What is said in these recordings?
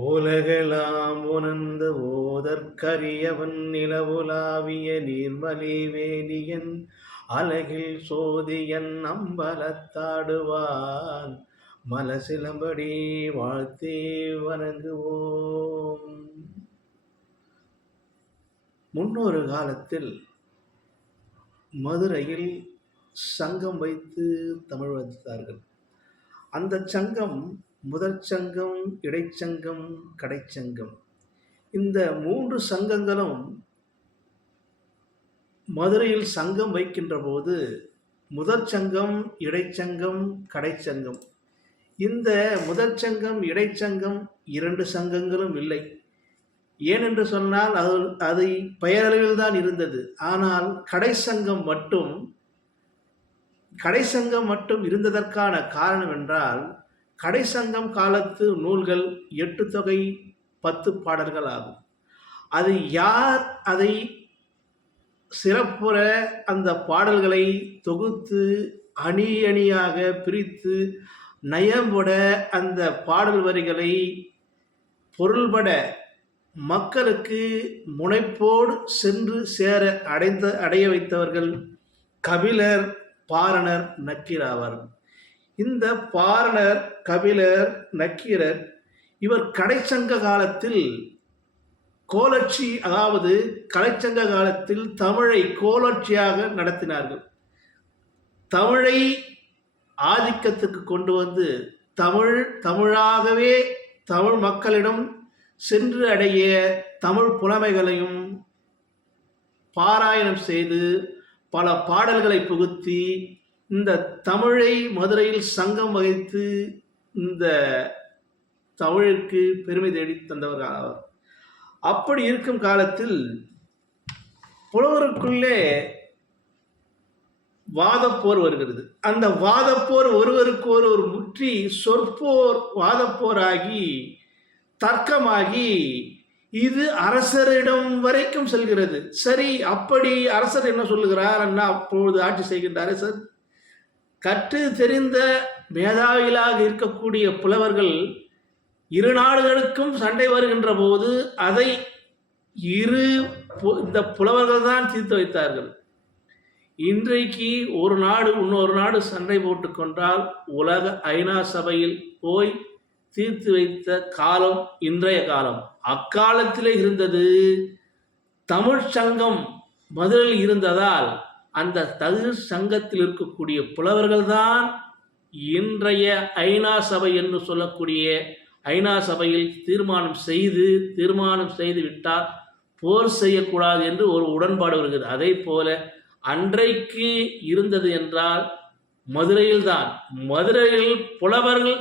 ஓலகலாம் உணர்ந்த ஓதற்கரியவன் நிலவுலாவிய நீர்மலி வேலியன் அலகில் சோதியன் அம்பலத்தாடுவான். மலசிலம்படி வாழ்த்தி வணங்குவோம். முன்னொரு காலத்தில் மதுரையில் சங்கம் வைத்து தமிழ் வந்தார்கள் அந்த சங்கம் முதற் சங்கம் இடைச்சங்கம் கடைச்சங்கம். இந்த மூன்று சங்கங்களும் மதுரையில் சங்கம் வைக்கின்ற போது முதற் சங்கம் இடைச்சங்கம் கடைச்சங்கம். இந்த முதற் சங்கம் இடைச்சங்கம் இரண்டு சங்கங்களும் இல்லை. ஏனென்று சொன்னால் அது அது பெயரளவில் தான் இருந்தது. ஆனால் கடைசங்கம் மட்டும் கடைசங்கம் மட்டும் இருந்ததற்கான காரணம் என்றால் கடைசங்கம் காலத்து நூல்கள் எட்டு தொகை பத்து பாடல்கள் ஆகும். அது யார் அதை சிறப்புற அந்த பாடல்களை தொகுத்து அணி அணியாக பிரித்து நயம்பட அந்த பாடல் வரிகளை பொருள்பட மக்களுக்கு முனைப்போடு சென்று சேர அடைந்த அடைய வைத்தவர்கள் கபிலர் பாரணர் நக்கீராவர் இந்த பாரணர் கபிலர் நக்கீரர் இவர் கடைச்சங்க காலத்தில் கோலட்சி அதாவது கலைச்சங்க காலத்தில் தமிழை கோலட்சியாக நடத்தினார்கள். தமிழை ஆதிக்கத்துக்கு கொண்டு வந்து தமிழ் தமிழாகவே தமிழ் மக்களிடம் சென்று அடைய தமிழ் புலமைகளையும் பாராயணம் செய்து பல பாடல்களை புகுத்தி இந்த தமிழை மதுரையில் சங்கம் வகித்து இந்த தமிழுக்கு பெருமை தேடி தந்தவர் அவர் அப்படி இருக்கும் காலத்தில் புலவருக்குள்ளே வாதப்போர் வருகிறது. அந்த வாதப்போர் ஒருவருக்கு ஒரு முற்றி சொற்போர் வாதப்போராகி தர்க்கமாகி இது அரசரிடம் வரைக்கும் செல்கிறது. சரி அப்படி அரசர் என்ன சொல்லுகிறார் என்ன அப்பொழுது ஆட்சி செய்கின்ற அரசர் கற்று தெரிந்த மேதாவிகளாக இருக்கக்கூடிய புலவர்கள் இரு நாடுகளுக்கும் சண்டை வருகின்ற போது அதை இரு இந்த புலவர்கள் தான் தீர்த்து வைத்தார்கள். இன்றைக்கு ஒரு நாடு இன்னொரு நாடு சண்டை போட்டுக்கொண்டால் உலக ஐநா சபையில் போய் தீர்த்து வைத்த காலம் இன்றைய காலம். அக்காலத்திலே இருந்தது தமிழ்ச்சங்கம் மதுரையில் இருந்ததால் அந்த தகு சங்கத்தில் இருக்கக்கூடிய புலவர்கள்தான் இன்றைய ஐநா சபை என்று சொல்லக்கூடிய ஐநா சபையில் தீர்மானம் செய்து தீர்மானம் செய்து விட்டால் போர் செய்யக்கூடாது என்று ஒரு உடன்பாடு வருகிறது. அதே போல அன்றைக்கு இருந்தது என்றால் மதுரையில் தான் மதுரையில் புலவர்கள்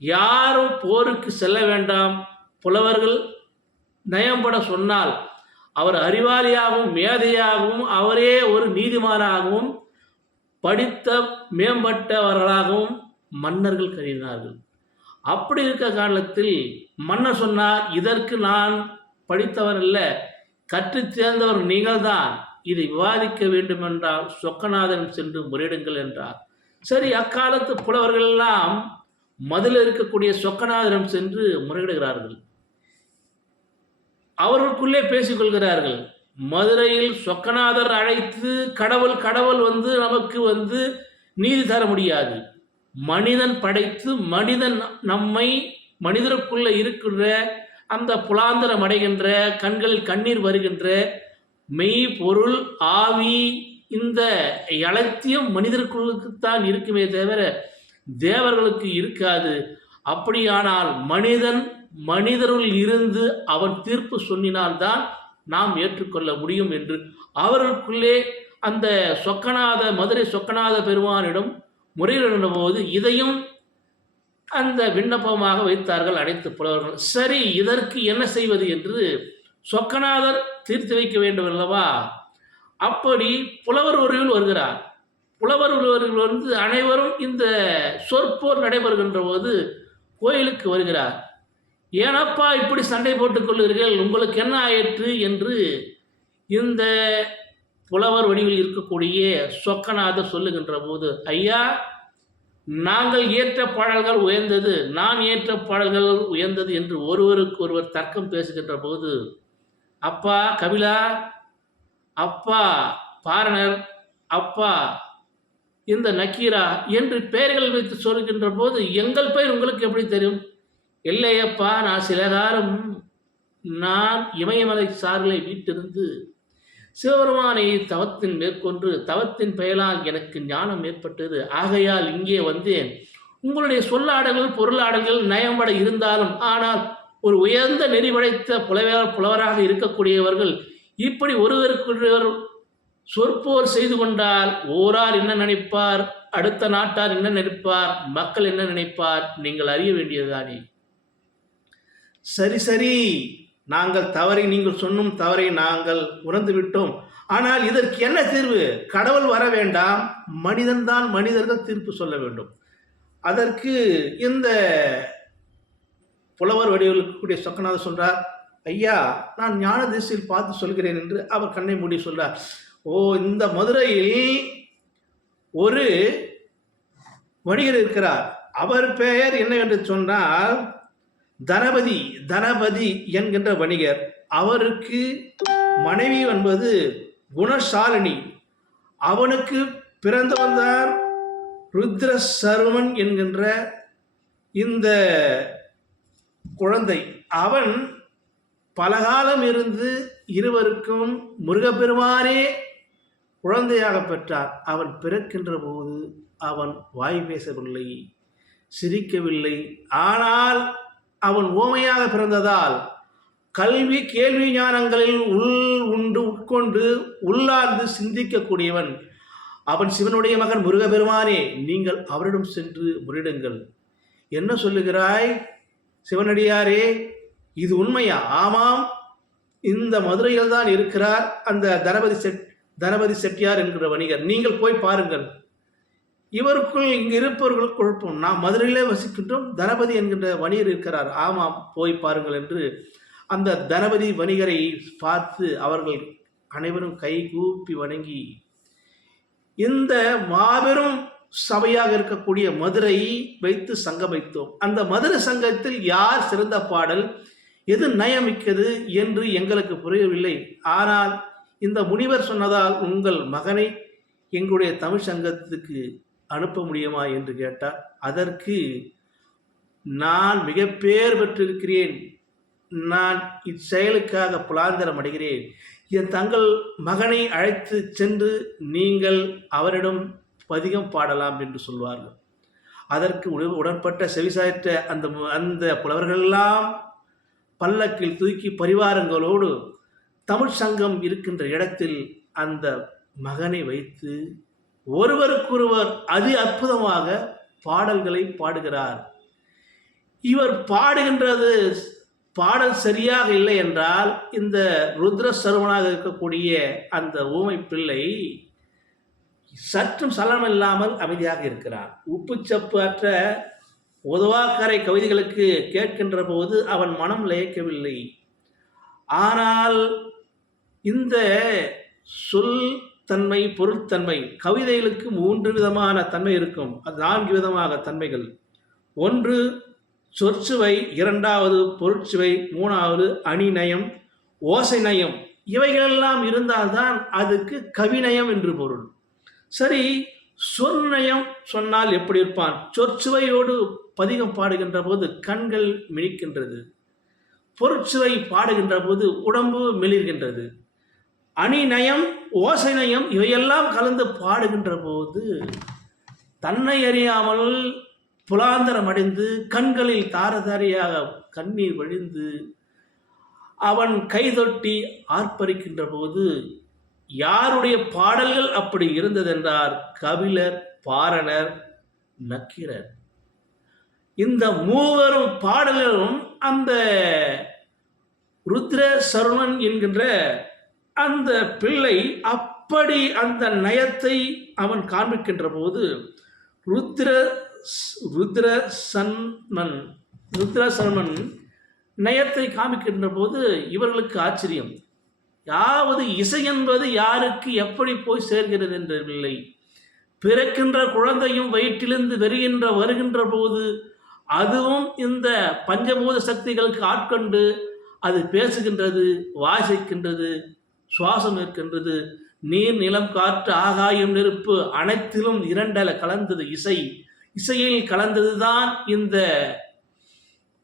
யாரும் போருக்கு செல்ல வேண்டாம். புலவர்கள் நயம்பட சொன்னால் அவர் அறிவாளியாகவும் மேதையாகவும் அவரே ஒரு நீதிமானாகவும் படித்த மேம்பட்டவர்களாகவும் மன்னர்கள் கருதினார்கள். அப்படி இருக்க காலத்தில் மன்னர் சொன்னார் இதற்கு நான் படித்தவர் அல்ல கற்று சேர்ந்தவர் நீங்கள்தான். இதை விவாதிக்க வேண்டும் என்றால் சொக்கநாதன் சென்று முறையிடுங்கள் என்றார். சரி அக்காலத்து புலவர்கள் எல்லாம் மதில் இருக்கக்கூடிய சொக்கநாதனம் சென்று முறையிடுகிறார்கள். அவர்களுக்குள்ளே பேசிக்கொள்கிறார்கள். மதுரையில் சொக்கநாதர் அழைத்து கடவுள் கடவுள் வந்து நமக்கு வந்து நீதி தர முடியாது. மனிதன் படைத்து மனிதன் நம்மை மனிதருக்குள்ள இருக்கின்ற அந்த புலாந்தரம் அடைகின்ற கண்களில் கண்ணீர் வருகின்ற மெய் பொருள் ஆவி இந்த அலத்தியம் மனிதர்களுக்குத்தான் இருக்குமே தவிர தேவர்களுக்கு இருக்காது. அப்படியானால் மனிதன் மனிதருள் இருந்து அவன் தீர்ப்பு சொன்னினால்தான் நாம் ஏற்றுக்கொள்ள முடியும் என்று. அவர்களுக்குள்ளே அந்த சொக்கநாத மதுரை சொக்கநாத பெருமானிடம் முறையிடும் போது இதையும் அந்த விண்ணப்பமாக வைத்தார்கள் அனைத்து புலவர்கள். சரி இதற்கு என்ன செய்வது என்று சொக்கநாதர் தீர்த்து வைக்க வேண்டும் அல்லவா? அப்படி புலவர் ஒருவில் வருகிறார். புலவர் ஒருவர்கள் வந்து அனைவரும் இந்த சொற்போர் நடைபெறுகின்ற போது கோயிலுக்கு வருகிறார். ஏனப்பா இப்படி சண்டை போட்டுக் கொள்ளுகிறீர்கள் உங்களுக்கு என்ன ஆயிற்று என்று இந்த புலவர் வடிவில் இருக்கக்கூடிய சொக்கநாதர் சொல்லுகின்ற போது ஐயா நாங்கள் ஏற்ற பாடல்கள் உயர்ந்தது நான் ஏற்ற பாடல்கள் உயர்ந்தது என்று ஒருவருக்கு ஒருவர் தர்க்கம் பேசுகின்ற போது அப்பா கபிலா அப்பா பாரணர் அப்பா இந்த நக்கீரா என்று பெயர்கள் வைத்து சொல்கின்ற போது எங்கள் பெயர் உங்களுக்கு எப்படி தெரியும்? இல்லையப்பா நான் சில காலம் நான் இமயமலை சார்களை வீட்டிருந்து சிவபெருமானை தவத்தின் மேற்கொண்டு தவத்தின் பெயரால் எனக்கு ஞானம் ஏற்பட்டது. ஆகையால் இங்கே வந்தேன். உங்களுடைய சொல்லாடல்கள் பொருளாடல்கள் நயம்பட இருந்தாலும் ஆனால் ஒரு உயர்ந்த நெறி படைத்த புலவர் புலவராக இருக்கக்கூடியவர்கள் இப்படி ஒருவருக்கொருவர் சொற்போர் செய்து கொண்டால் ஓரார் என்ன நினைப்பார்? அடுத்த நாட்டார் என்ன நினைப்பார்? மக்கள் என்ன நினைப்பார்? நீங்கள் அறிய வேண்டியதுதானே. சரி சரி. நாங்கள் தவறை நீங்கள் சொன்னும் தவறை நாங்கள் உணர்ந்து விட்டோம் ஆனால் இதற்கு என்ன தீர்வு? கடவுள் வர வேண்டாம். மனிதன்தான் மனிதர்கள் தீர்ப்பு சொல்ல வேண்டும். அதற்கு இந்த புலவர் வடிவில் இருக்கக்கூடிய சொக்கநாதர் சொல்றார் ஐயா நான் ஞான திசையில் பார்த்து சொல்கிறேன் என்று அவர் கண்ணை மூடி சொல்றார். ஓ இந்த மதுரையில் ஒரு வணிகர் இருக்கிறார். அவர் பெயர் என்னவென்று சொன்னால் தனபதி தனபதி என்கின்ற வணிகர் அவருக்கு மனைவி என்பது குணசாலினி. அவனுக்கு பிறந்தவன்தான் ருத்ர சருமன் என்கின்ற இந்த குழந்தை. அவன் பலகாலம் இருந்து இருவருக்கும் முருகப்பெருமானே குழந்தையாக பெற்றார் அவன் பிறக்கின்ற போது அவன் வாய் பேசவில்லை சிரிக்கவில்லை. ஆனால் அவன் ஓமையாக பிறந்ததால் கல்வி கேள்வி ஞானங்களில் உள் உண்டு உட்கொண்டு உள்ளார்ந்து சிந்திக்கக்கூடியவன். அவன் சிவனுடைய மகன் முருகபெருமானே நீங்கள் அவரிடம் சென்று முறையிடுங்கள் என்ன சொல்லுகிறாய்? சிவனடியாரே இது உண்மையா? ஆமாம். இந்த மதுரையில் தான் இருக்கிறார் அந்த தனபதி செட் தனபதி செட்டியார் என்கிற வணிகர். நீங்கள் போய் பாருங்கள். இவருக்குள் இங்கு இருப்பவர்கள் குழப்பம். நாம் மதுரையிலே வசிக்கின்றோம். தனபதி என்கின்ற வணிகர் இருக்கிறார். ஆமாம் போய் பாருங்கள் என்று அந்த தனபதி வணிகரை பார்த்து அவர்கள் அனைவரும் கை கூப்பி வணங்கி இந்த மாபெரும் சபையாக இருக்கக்கூடிய மதுரை வைத்து சங்கம் வைத்தோம். அந்த மதுரை சங்கத்தில் யார் சிறந்த பாடல் எது நயமிக்கது என்று எங்களுக்கு புரியவில்லை. ஆனால் இந்த முனிவர் சொன்னதால் உங்கள் மகனை எங்களுடைய தமிழ் சங்கத்துக்கு அனுப்ப முடியுமா என்று கேட்டார் அதற்கு நான் மிக பேர் பெற்றிருக்கிறேன். நான் இச்செயலுக்காக புலாந்தரம் அடைகிறேன். என் தங்கள் மகனை அழைத்து சென்று நீங்கள் அவரிடம் பதிகம் பாடலாம் என்று சொல்வார்கள். அதற்கு உட- உடன்பட்ட செவிசாயற்ற அந்த அந்த புலவர்களெல்லாம் பல்லக்கில் தூக்கி பரிவாரங்களோடு தமிழ் சங்கம் இருக்கின்ற இடத்தில் அந்த மகனை வைத்து ஒருவருக்கொருவர் அதி அற்புதமாக பாடல்களை பாடுகிறார். இவர் பாடுகின்றது பாடல் சரியாக இல்லை என்றால் இந்த ருத்ர சருவனாக இருக்கக்கூடிய அந்த ஊமை பிள்ளை சற்றும் சலனமில்லாமல் அமைதியாக இருக்கிறார் உப்புச்சப்பு அற்ற உதவாக்கரை கவிதைகளுக்கு கேட்கின்ற போது அவன் மனம் லயக்கவில்லை. ஆனால் இந்த சொல் தன்மை பொருட்தன்மை கவிதைகளுக்கு மூன்று விதமான தன்மை இருக்கும். அது நான்கு விதமாக தன்மைகள். ஒன்று சொற்சுவை. இரண்டாவது பொருட்சுவை. மூணாவது அணிநயம். ஓசை நயம் இவைகளெல்லாம் இருந்தால்தான் அதுக்கு கவிநயம் என்று பொருள். சரி சொற்நயம் சொன்னால் எப்படி இருப்பான்? சொற்சுவையோடு பதிகம் பாடுகின்ற போது கண்கள் மிழிக்கின்றது பொருட்சுவை பாடுகின்ற போது உடம்பு மெளிர்கின்றது அணிநயம் ஓசை நயம் இவையெல்லாம் கலந்து பாடுகின்ற போது தன்னை அறியாமல் புலாந்தரம் அடைந்து கண்களில் தாரதாரியாக கண்ணீர் வழிந்து அவன் கைதொட்டி ஆர்ப்பரிக்கின்ற போது யாருடைய பாடல்கள் அப்படி இருந்ததென்றார் கபிலர் பாரணர் நக்கீரர். இந்த மூவரும் பாடல்களும் அந்த ருத்ர சருணன் என்கின்ற அந்த பிள்ளை அப்படி அந்த நயத்தை அவன் காண்பிக்கின்ற போது ருத்ர ருத்ர சன்மன் ருத்ர சன்மன் நயத்தை காமிக்கின்ற போது இவர்களுக்கு ஆச்சரியம். யாவது இசை என்பது யாருக்கு எப்படி போய் சேர்கிறது என்றவில்லை பிறக்கின்ற குழந்தையும் வயிற்றிலிருந்து வருகின்ற வருகின்ற போது அதுவும் இந்த பஞ்சபூத சக்திகளுக்கு ஆட்கொண்டு அது பேசுகின்றது வாசிக்கின்றது சுவாசம் இருக்கின்றது நீர் நிலம் காற்று ஆகாயம் நெருப்பு அனைத்திலும் இரண்டல கலந்தது இசை. இசையில் கலந்ததுதான் இந்த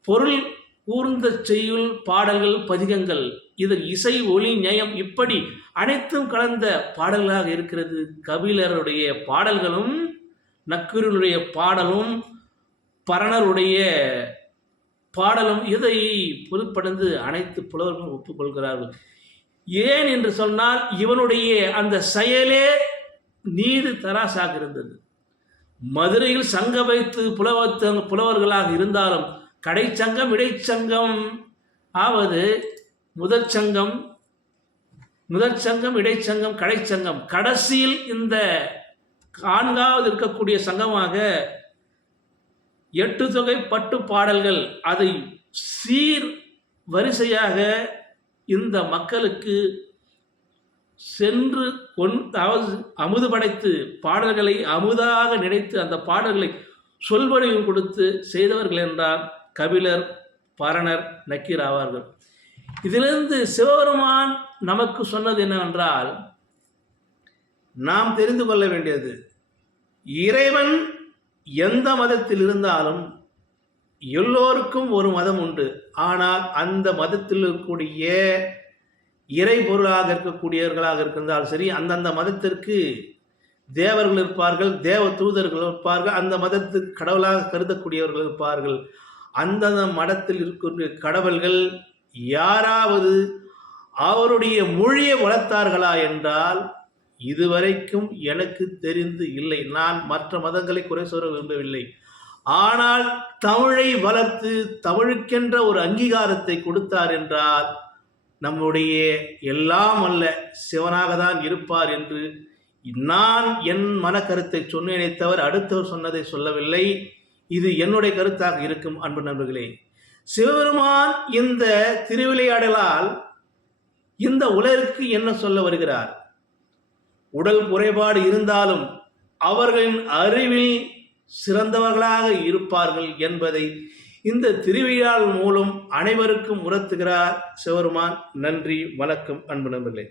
பொருள் கூர்ந்த செய்யுள் பாடல்கள் பதிகங்கள். இதில் இசை ஒளி நயம் இப்படி அனைத்தும் கலந்த பாடல்களாக இருக்கிறது. கபிலருடைய பாடல்களும் நக்கீரனுடைய பாடலும் பரணருடைய பாடலும் இதை பொதுப்படைந்து அனைத்து புலவர்களும் ஒப்புக்கொள்கிறார்கள். ஏன் என்று சொன்னால் இவனுடைய அந்த செயலே நீதி தராசாக இருந்தது. மதுரையில் சங்க வைத்து புலவத்த புலவர்களாக இருந்தாலும் கடைச்சங்கம் இடைச்சங்கம் ஆவது முதற் சங்கம் முதற் சங்கம் இடைச்சங்கம் கடைச்சங்கம் கடைசியில் இந்த நான்காவது இருக்கக்கூடிய சங்கமாக எட்டு தொகை பட்டு பாடல்கள் அதை சீர் வரிசையாக இந்த மக்களுக்கு சென்று கொன் அதாவது அமுது படைத்து பாடல்களை அமுதாக நினைத்து அந்த பாடல்களை சொல்வடிவம் கொடுத்து செய்தவர்கள் என்றால் கபிலர் பரணர் நக்கீர் ஆவார்கள். இதிலிருந்து சிவபெருமான் நமக்கு சொன்னது என்னவென்றால் நாம் தெரிந்து கொள்ள வேண்டியது இறைவன் எந்த மதத்தில் இருந்தாலும் எல்லோருக்கும் ஒரு மதம் உண்டு. ஆனால் அந்த மதத்தில் இருக்கக்கூடிய இறை பொருளாக இருக்கக்கூடியவர்களாக இருந்தாலும் சரி அந்தந்த மதத்திற்கு தேவர்கள் இருப்பார்கள் தேவ தூதர்கள் இருப்பார்கள் அந்த மதத்துக்கு கடவுளாக கருதக்கூடியவர்கள் இருப்பார்கள். அந்தந்த மடத்தில் இருக்கக்கூடிய கடவுள்கள் யாராவது அவருடைய மொழியை வளர்த்தார்களா என்றால் இதுவரைக்கும் எனக்கு தெரிந்து இல்லை. நான் மற்ற மதங்களை குறை சொல்ல விரும்பவில்லை. ஆனால் தமிழை வளர்த்து தமிழுக்கென்ற ஒரு அங்கீகாரத்தை கொடுத்தார் என்றால் நம்முடைய எல்லாம் அல்ல சிவனாக தான் இருப்பார் என்று நான் என் மனக்கருத்தை சொன்னேனே தவிர அடுத்தவர் சொன்னதை சொல்லவில்லை. இது என்னுடைய கருத்தாக இருக்கும் அன்பு நண்பர்களே. சிவபெருமான் இந்த திருவிளையாடலால் இந்த உலகிற்கு என்ன சொல்ல வருகிறார்? உடல் குறைபாடு இருந்தாலும் அவர்களின் அறிவில் சிறந்தவர்களாக இருப்பார்கள் என்பதை இந்த திருவிழால் மூலம் அனைவருக்கும் உணர்த்துகிறார் சிவருமான் நன்றி வணக்கம் அன்பு நண்பர்களே.